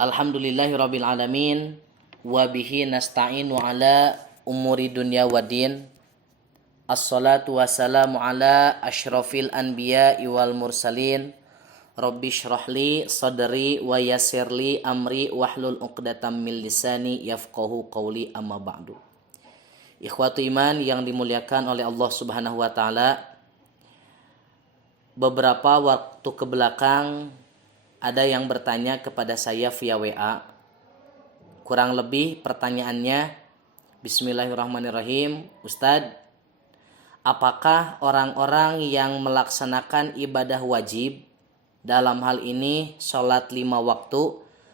Alhamdulillahirabbil alamin wa bihi nasta'inu ala umuri dunya waddin. Assalatu wassalamu ala asyrafil anbiya'i wal mursalin. Rabbi shrahli sadri wa yassirli amri wahlul 'uqdatam min lisani yafqahu qawli, amma ba'du. Ikhwatu iman yang dimuliakan oleh Allah Subhanahu wa taala, beberapa waktu kebelakang ada yang bertanya kepada saya via WA. Kurang lebih pertanyaannya, Bismillahirrahmanirrahim, Ustadz, apakah orang-orang yang melaksanakan ibadah wajib, dalam hal ini sholat 5 waktu,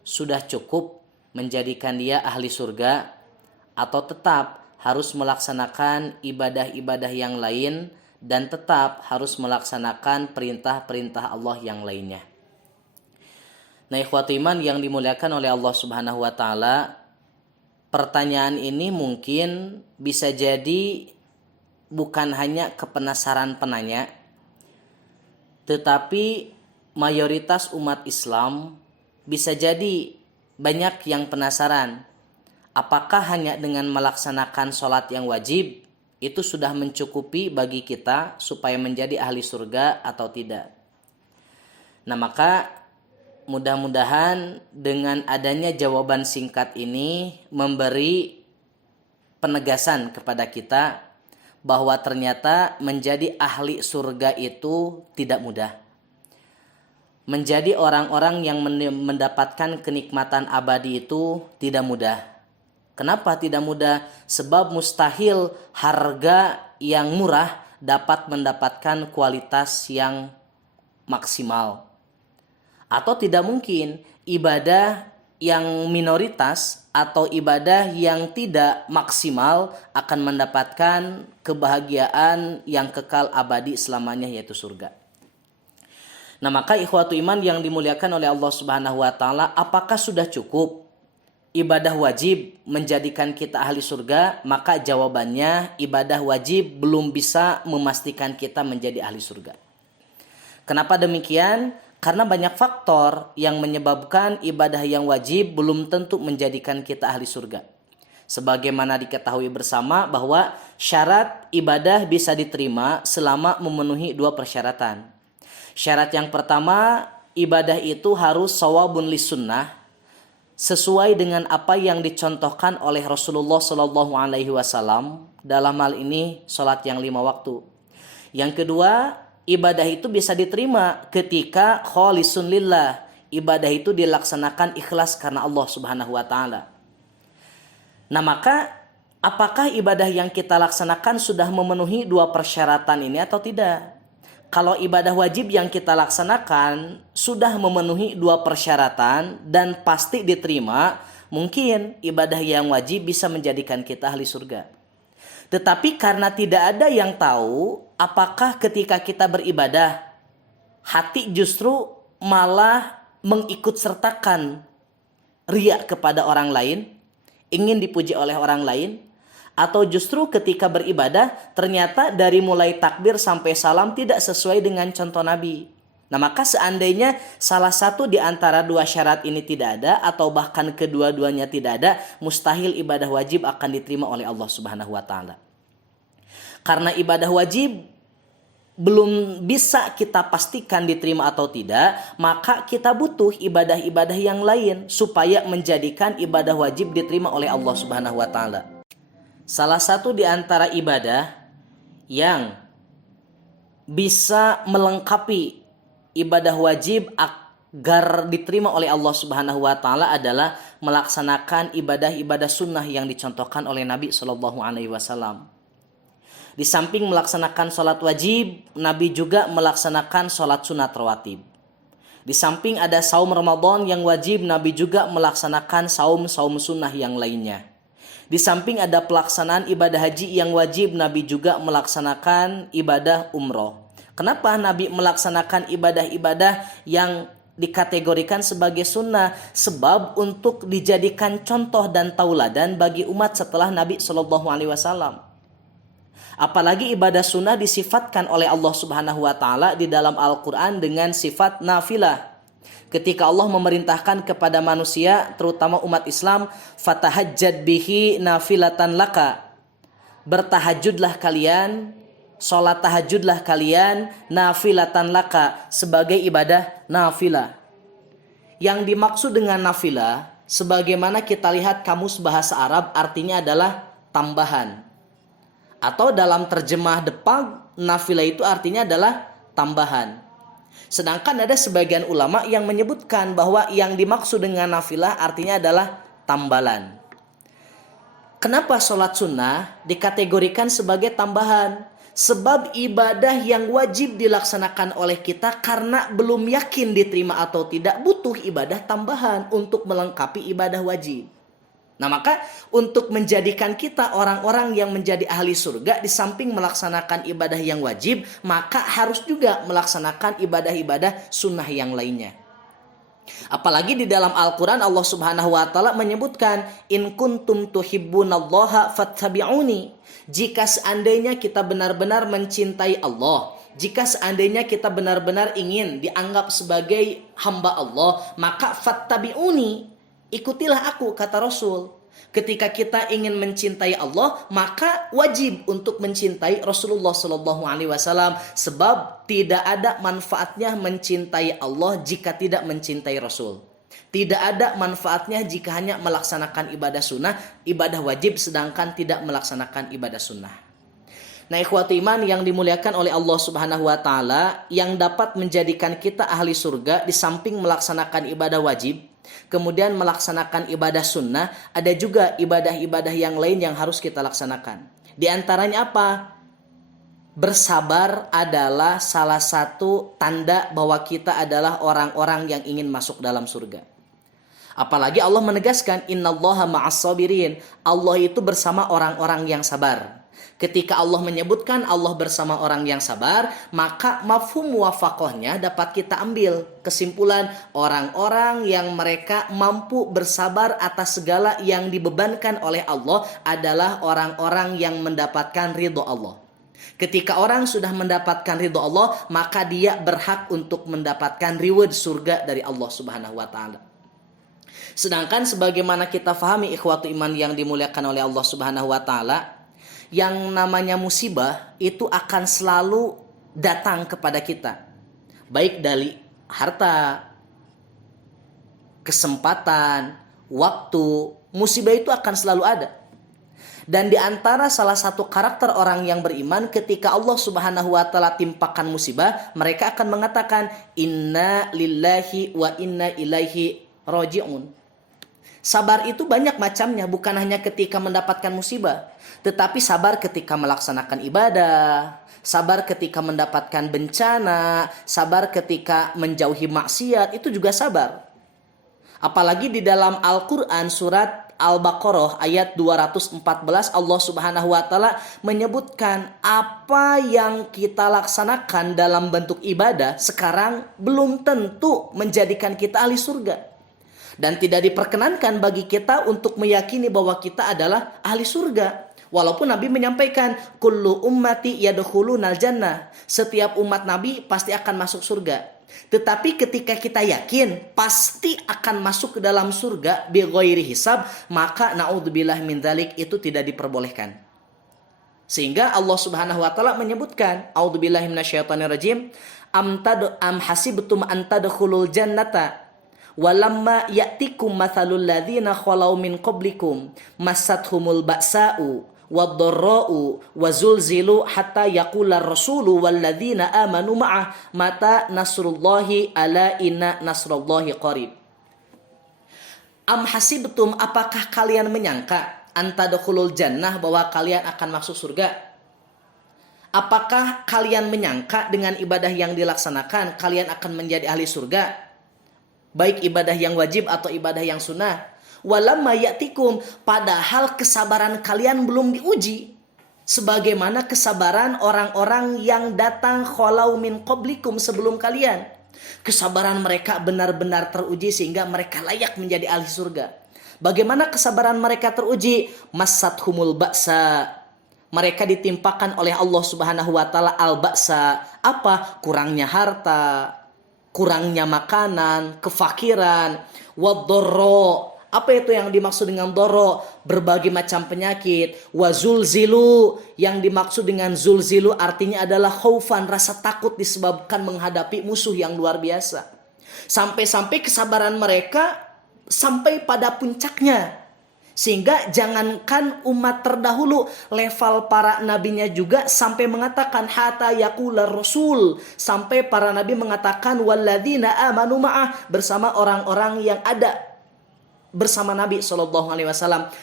sudah cukup menjadikan dia ahli surga, atau tetap harus melaksanakan ibadah-ibadah yang lain dan tetap harus melaksanakan perintah-perintah Allah yang lainnya? Nah, ikhwati iman yang dimuliakan oleh Allah Subhanahu wa taala, pertanyaan ini mungkin bisa jadi bukan hanya kepenasaran penanya, tetapi mayoritas umat Islam bisa jadi banyak yang penasaran. Apakah hanya dengan melaksanakan sholat yang wajib itu sudah mencukupi bagi kita supaya menjadi ahli surga atau tidak? Nah, maka mudah-mudahan dengan adanya jawaban singkat ini memberi penegasan kepada kita bahwa ternyata menjadi ahli surga itu tidak mudah. Menjadi orang-orang yang mendapatkan kenikmatan abadi itu tidak mudah. Kenapa tidak mudah? Sebab mustahil harga yang murah dapat mendapatkan kualitas yang maksimal. Atau tidak mungkin ibadah yang minoritas atau ibadah yang tidak maksimal akan mendapatkan kebahagiaan yang kekal abadi selamanya, yaitu surga. Nah, maka ikhwatu iman yang dimuliakan oleh Allah Subhanahu wa taala, apakah sudah cukup ibadah wajib menjadikan kita ahli surga? Maka jawabannya, ibadah wajib belum bisa memastikan kita menjadi ahli surga. Kenapa demikian? Karena banyak faktor yang menyebabkan ibadah yang wajib belum tentu menjadikan kita ahli surga. Sebagaimana diketahui bersama bahwa syarat ibadah bisa diterima selama memenuhi 2 persyaratan. Syarat yang pertama, ibadah itu harus shawabun lisunnah, sesuai dengan apa yang dicontohkan oleh Rasulullah SAW, dalam hal ini sholat yang 5 waktu. Yang kedua, ibadah itu bisa diterima ketika kholisun lillah. Ibadah itu dilaksanakan ikhlas karena Allah Subhanahu wa taala. Nah, maka apakah ibadah yang kita laksanakan sudah memenuhi 2 persyaratan ini atau tidak? Kalau ibadah wajib yang kita laksanakan sudah memenuhi 2 persyaratan dan pasti diterima, mungkin ibadah yang wajib bisa menjadikan kita ahli surga. Tetapi karena tidak ada yang tahu apakah ketika kita beribadah, hati justru malah mengikut sertakan riya kepada orang lain, ingin dipuji oleh orang lain, atau justru ketika beribadah ternyata dari mulai takbir sampai salam tidak sesuai dengan contoh Nabi. Nah, maka seandainya salah satu di antara 2 syarat ini tidak ada atau bahkan kedua-duanya tidak ada, mustahil ibadah wajib akan diterima oleh Allah Subhanahu wa taala. Karena ibadah wajib belum bisa kita pastikan diterima atau tidak, maka kita butuh ibadah-ibadah yang lain supaya menjadikan ibadah wajib diterima oleh Allah Subhanahu wa taala. Salah satu di antara ibadah yang bisa melengkapi ibadah wajib agar diterima oleh Allah Subhanahu wa taala adalah melaksanakan ibadah-ibadah sunnah yang dicontohkan oleh Nabi Shallallahu alaihi wasallam. Di samping melaksanakan sholat wajib, Nabi juga melaksanakan sholat sunat rawatib. Di samping ada saum Ramadan yang wajib, Nabi juga melaksanakan saum sunnah yang lainnya. Di samping ada pelaksanaan ibadah haji yang wajib, Nabi juga melaksanakan ibadah umroh. Kenapa Nabi melaksanakan ibadah-ibadah yang dikategorikan sebagai sunnah? Sebab untuk dijadikan contoh dan tauladan bagi umat setelah Nabi SAW. Apalagi ibadah sunnah disifatkan oleh Allah Subhanahu wa taala di dalam Al-Qur'an dengan sifat nafilah, Ketika Allah memerintahkan kepada manusia, terutama umat Islam, fatahajjad bihi nafilatan laka. Bertahajudlah kalian, sholat tahajudlah kalian, nafilatan laka, sebagai ibadah nafilah. Yang dimaksud dengan nafilah, sebagaimana kita lihat kamus bahasa Arab, artinya adalah tambahan. Atau dalam terjemah Depag, nafilah itu artinya adalah tambahan. Sedangkan ada sebagian ulama yang menyebutkan bahwa yang dimaksud dengan nafilah artinya adalah tambalan. Kenapa sholat sunnah dikategorikan sebagai tambahan? Sebab ibadah yang wajib dilaksanakan oleh kita karena belum yakin diterima atau tidak, butuh ibadah tambahan untuk melengkapi ibadah wajib. Nah, maka untuk menjadikan kita orang-orang yang menjadi ahli surga, di samping melaksanakan ibadah yang wajib, maka harus juga melaksanakan ibadah-ibadah sunnah yang lainnya. Apalagi di dalam Al-Quran Allah Subhanahu wa Ta'ala menyebutkan, in kuntum tuhibbunallaha fattabi'uni. Jika seandainya kita benar-benar mencintai Allah, jika seandainya kita benar-benar ingin dianggap sebagai hamba Allah, maka fattabi'uni, ikutilah aku, kata Rasul. Ketika kita ingin mencintai Allah, maka wajib untuk mencintai Rasulullah SAW. Sebab tidak ada manfaatnya mencintai Allah jika tidak mencintai Rasul. Tidak ada manfaatnya jika hanya melaksanakan ibadah sunnah, ibadah wajib, sedangkan tidak melaksanakan ibadah sunnah. Nah, ikhwati iman yang dimuliakan oleh Allah Subhanahu wa Ta'ala, yang dapat menjadikan kita ahli surga di samping melaksanakan ibadah wajib, kemudian melaksanakan ibadah sunnah, ada juga ibadah-ibadah yang lain yang harus kita laksanakan. Di antaranya apa? Bersabar adalah salah satu tanda bahwa kita adalah orang-orang yang ingin masuk dalam surga. Apalagi Allah menegaskan, innallaha ma'as sabirin. Allah itu bersama orang-orang yang sabar. Ketika Allah menyebutkan Allah bersama orang yang sabar, maka mafhum muwafaqahnya dapat kita ambil. Kesimpulan, orang-orang yang mereka mampu bersabar atas segala yang dibebankan oleh Allah adalah orang-orang yang mendapatkan ridho Allah. Ketika orang sudah mendapatkan ridho Allah, maka dia berhak untuk mendapatkan reward surga dari Allah Subhanahu wa Ta'ala. Sedangkan sebagaimana kita fahami ikhwatu iman yang dimuliakan oleh Allah Subhanahu wa Ta'ala, yang namanya musibah itu akan selalu datang kepada kita. Baik dari harta, kesempatan, waktu, musibah itu akan selalu ada. Dan di antara salah satu karakter orang yang beriman, ketika Allah Subhanahu wa Ta'ala timpakan musibah, mereka akan mengatakan, inna lillahi wa inna ilaihi raji'un. Sabar itu banyak macamnya, bukan hanya ketika mendapatkan musibah, tetapi sabar ketika melaksanakan ibadah, sabar ketika mendapatkan bencana, sabar ketika menjauhi maksiat, itu juga sabar. Apalagi di dalam Al-Quran surat Al-Baqarah ayat 214, Allah Subhanahu wa Ta'ala menyebutkan apa yang kita laksanakan dalam bentuk ibadah sekarang belum tentu menjadikan kita ahli surga. Dan tidak diperkenankan bagi kita untuk meyakini bahwa kita adalah ahli surga. Walaupun Nabi menyampaikan, kullu ummati yadkhulunal jannah. Setiap umat Nabi pasti akan masuk surga. Tetapi ketika kita yakin pasti akan masuk ke dalam surga bi ghairi hisab, maka naudzubillah min dzalik, itu tidak diperbolehkan. Sehingga Allah Subhanahu wa Ta'ala menyebutkan, a'udzubillahi minasyaitonirrajim, am hasibtum an tadkhulul jannata walamma ya'tikum mathalul ladzina khalau min qablikum massathumul ba'sa'u wad-dharra'u wazulzilu hatta yaqular rasulu walladzina amanu ma'ah mata nasrullahi ala inna nasrullahi qarib. Am hasibtum, apakah kalian menyangka antadkhulul jannah, bahwa kalian akan masuk surga? Apakah kalian menyangka dengan ibadah yang dilaksanakan kalian akan menjadi ahli surga? Baik ibadah yang wajib atau ibadah yang sunnah. Walamma ya'tikum, padahal kesabaran kalian belum diuji sebagaimana kesabaran orang-orang yang datang khalau min qablikum, sebelum kalian. Kesabaran mereka benar-benar teruji sehingga mereka layak menjadi ahli surga. Bagaimana kesabaran mereka teruji? Massathumul ba'sa, mereka ditimpakan oleh Allah Subhanahu wa Ta'ala al-ba'sa. Apa? Kurangnya harta, kurangnya makanan, kefakiran, wadorro. Apa itu yang dimaksud dengan doro? Berbagai macam penyakit. Wazulzilu, yang dimaksud dengan zulzilu artinya adalah khaufan, rasa takut disebabkan menghadapi musuh yang luar biasa. Sampai-sampai kesabaran mereka sampai pada puncaknya. Sehingga jangankan umat terdahulu, level para nabinya juga sampai mengatakan hatta yaqula rasul, sampai para nabi mengatakan walladzina amanu ma'ah, bersama orang-orang yang ada bersama Nabi SAW,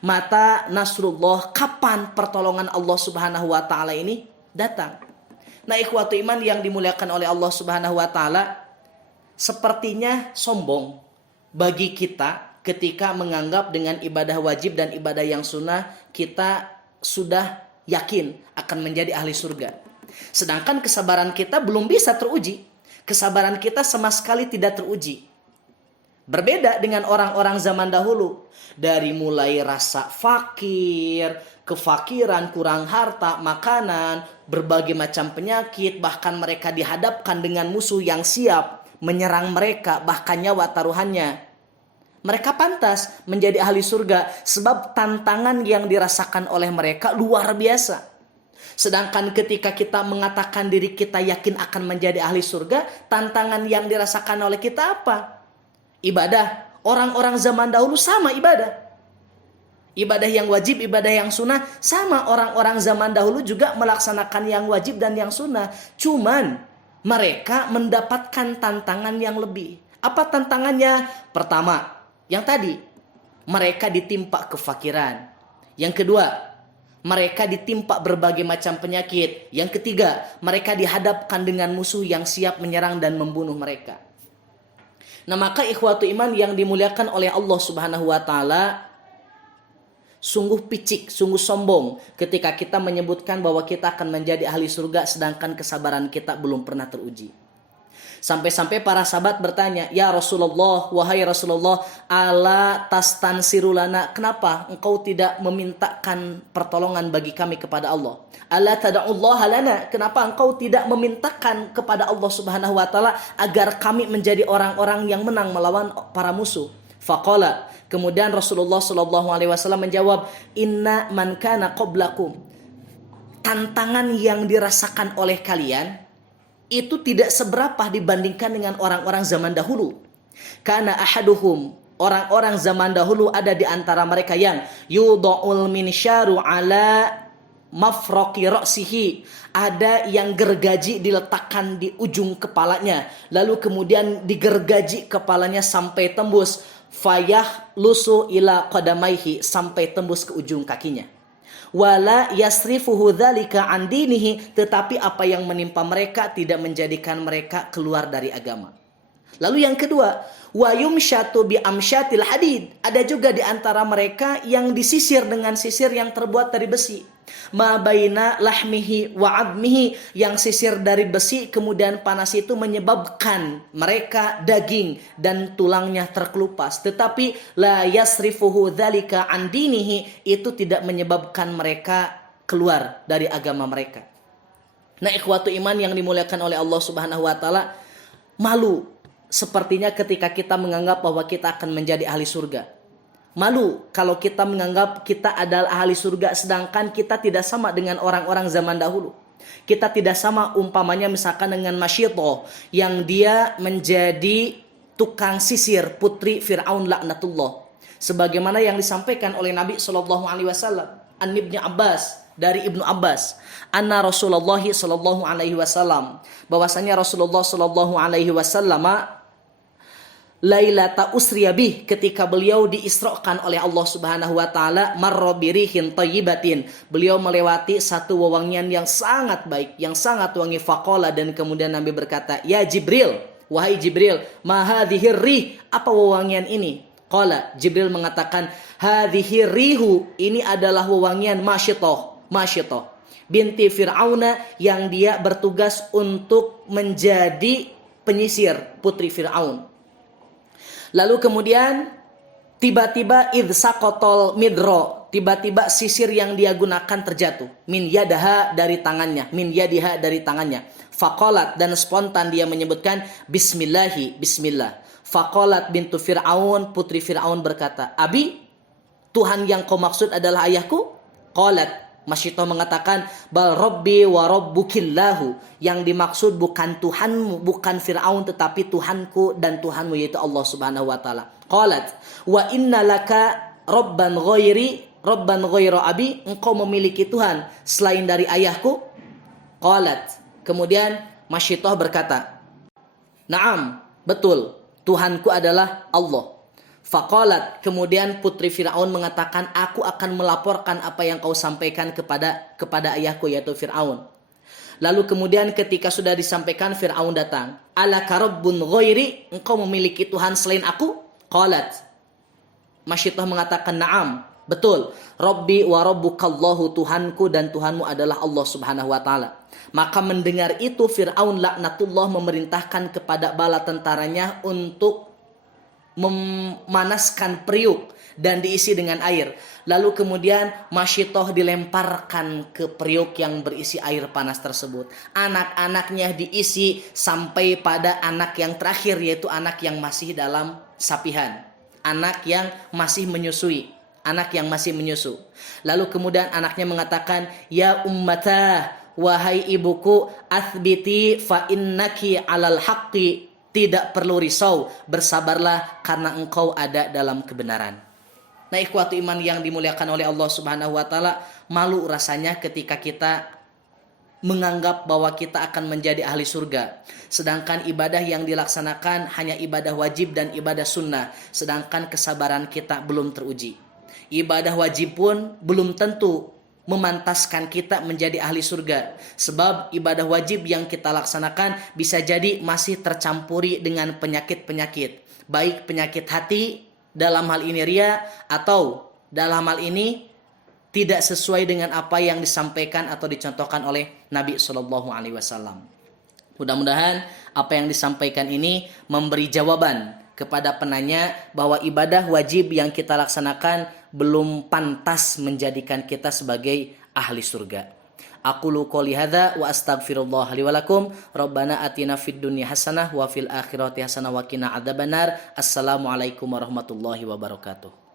mata nasrullah, kapan pertolongan Allah Subhanahu wa taala ini datang. Nah, ikhwatu iman yang dimuliakan oleh Allah Subhanahu wa taala, sepertinya sombong bagi kita ketika menganggap dengan ibadah wajib dan ibadah yang sunnah kita sudah yakin akan menjadi ahli surga. Sedangkan kesabaran kita belum bisa teruji. Kesabaran kita sama sekali tidak teruji. Berbeda dengan orang-orang zaman dahulu. Dari mulai rasa fakir, kefakiran, kurang harta, makanan, berbagai macam penyakit, bahkan mereka dihadapkan dengan musuh yang siap menyerang mereka, bahkan nyawa taruhannya. Mereka pantas menjadi ahli surga sebab tantangan yang dirasakan oleh mereka luar biasa. Sedangkan ketika kita mengatakan diri kita yakin akan menjadi ahli surga, tantangan yang dirasakan oleh kita apa? Ibadah. Orang-orang zaman dahulu sama ibadah. Ibadah yang wajib, ibadah yang sunnah, sama orang-orang zaman dahulu juga melaksanakan yang wajib dan yang sunnah. Cuman mereka mendapatkan tantangan yang lebih. Apa tantangannya? Pertama, yang tadi, mereka ditimpa kefakiran. Yang kedua, mereka ditimpa berbagai macam penyakit. Yang ketiga, mereka dihadapkan dengan musuh yang siap menyerang dan membunuh mereka. Nah, maka ikhwatu iman yang dimuliakan oleh Allah Subhanahu wa taala, sungguh picik, sungguh sombong ketika kita menyebutkan bahwa kita akan menjadi ahli surga sedangkan kesabaran kita belum pernah teruji. Sampai-sampai para sahabat bertanya, "Ya Rasulullah, wahai Rasulullah, ala tastansiru lana, kenapa engkau tidak memintakan pertolongan bagi kami kepada Allah? Ala tada'ullaha lana, kenapa engkau tidak memintakan kepada Allah Subhanahu wa taala agar kami menjadi orang-orang yang menang melawan para musuh?" Faqala, kemudian Rasulullah sallallahu alaihi wasallam menjawab, "Inna man kana qablakum." Tantangan yang dirasakan oleh kalian itu tidak seberapa dibandingkan dengan orang-orang zaman dahulu. Karena ahaduhum, orang-orang zaman dahulu ada di antara mereka yang yudha'ul minsyaru ala mafraqi ra'sihi, ada yang gergaji diletakkan di ujung kepalanya, lalu kemudian digergaji kepalanya sampai tembus, fayah lusu ila qadamaihi, sampai tembus ke ujung kakinya. Wala yasrifuhu dzalika an dinihi, tetapi apa yang menimpa mereka tidak menjadikan mereka keluar dari agama. Lalu yang kedua, wa yumsyatu bi amsyatil hadid, ada juga di antara mereka yang disisir dengan sisir yang terbuat dari besi. Ma baina lahmihi wa admihi, yang sisir dari besi kemudian panas itu menyebabkan mereka daging dan tulangnya terkelupas, tetapi la yasrifuhu dzalika an dinihi, itu tidak menyebabkan mereka keluar dari agama mereka. Nah, ikhwatu iman yang dimuliakan oleh Allah Subhanahu wa taala, malu sepertinya ketika kita menganggap bahwa kita akan menjadi ahli surga. Malu kalau kita menganggap kita adalah ahli surga sedangkan kita tidak sama dengan orang-orang zaman dahulu. Kita tidak sama umpamanya misalkan dengan Masyito yang dia menjadi tukang sisir putri Fir'aun laknatullah. Sebagaimana yang disampaikan oleh Nabi SAW, an Ibnu Abbas, dari Ibnu Abbas, anna Rasulullah SAW, bahwasanya Rasulullah SAW Lailata usriya bih, ketika beliau diisrokan oleh Allah Subhanahu wa taala, marra birihin thayyibatin, beliau melewati satu wewangian yang sangat baik, yang sangat wangi. Faqala, dan kemudian Nabi berkata, "Ya Jibril, wahai Jibril, ma hadhihi rih, apa wewangian ini?" Qala, Jibril mengatakan, "Hadhihi rihu, ini adalah wewangian Masyitoh binti Fir'auna, yang dia bertugas untuk menjadi penyisir putri Fir'aun." Lalu kemudian tiba-tiba idh saqatal midro, tiba-tiba sisir yang dia gunakan terjatuh. Min yadaha dari tangannya, min yadiha dari tangannya. Faqalat, dan spontan dia menyebutkan bismillahi, bismillah. Faqalat bintu Fir'aun, putri Fir'aun berkata, Abi, Tuhan yang kau maksud adalah ayahku? Qalat, Masyitoh mengatakan, bal rabbi wa rabbukillahu, yang dimaksud bukan Tuhanmu, bukan Fir'aun, tetapi Tuhanku dan Tuhanmu, yaitu Allah subhanahu wa ta'ala. Qalat, wa inna laka rabban ghaira abi, engkau memiliki Tuhan selain dari ayahku? Qalat, kemudian Masyitoh berkata, Naam, betul, Tuhanku adalah Allah. Faqalat, kemudian putri Fir'aun mengatakan, aku akan melaporkan apa yang kau sampaikan kepada ayahku, yaitu Fir'aun. Lalu kemudian ketika sudah disampaikan, Fir'aun datang. Alaka rabbun ghairi, engkau memiliki Tuhan selain aku? Qalat, Masyitoh mengatakan, na'am, betul, Rabbi wa rabbukallahu, Tuhanku dan Tuhanmu adalah Allah subhanahu wa ta'ala. Maka mendengar itu, Fir'aun laknatullah memerintahkan kepada bala tentaranya untuk memanaskan periuk dan diisi dengan air. Lalu kemudian Masyitoh dilemparkan ke periuk yang berisi air panas tersebut. Anak-anaknya diisi sampai pada anak yang terakhir, yaitu anak yang masih dalam sapihan. Anak yang masih menyusui. Anak yang masih menyusu. Lalu kemudian anaknya mengatakan, Ya ummatah, wahai ibuku, athbiti fa innaki alal haqqi, tidak perlu risau, bersabarlah karena engkau ada dalam kebenaran. Nah, ikhwatu iman yang dimuliakan oleh Allah subhanahu wa ta'ala, malu rasanya ketika kita menganggap bahwa kita akan menjadi ahli surga. Sedangkan ibadah yang dilaksanakan hanya ibadah wajib dan ibadah sunnah. Sedangkan kesabaran kita belum teruji. Ibadah wajib pun belum tentu memantaskan kita menjadi ahli surga. Sebab ibadah wajib yang kita laksanakan bisa jadi masih tercampuri dengan penyakit-penyakit. Baik penyakit hati, dalam hal ini ria, atau dalam hal ini tidak sesuai dengan apa yang disampaikan atau dicontohkan oleh Nabi SAW. Mudah-mudahan apa yang disampaikan ini memberi jawaban kepada penanya bahwa ibadah wajib yang kita laksanakan belum pantas menjadikan kita sebagai ahli surga. Aqulu qouli hadza wa astaghfirullah li wa lakum. Rabbana atina fid dunya hasanah wa fil akhirati hasanah wa qina adzabannar. Assalamualaikum warahmatullahi wabarakatuh.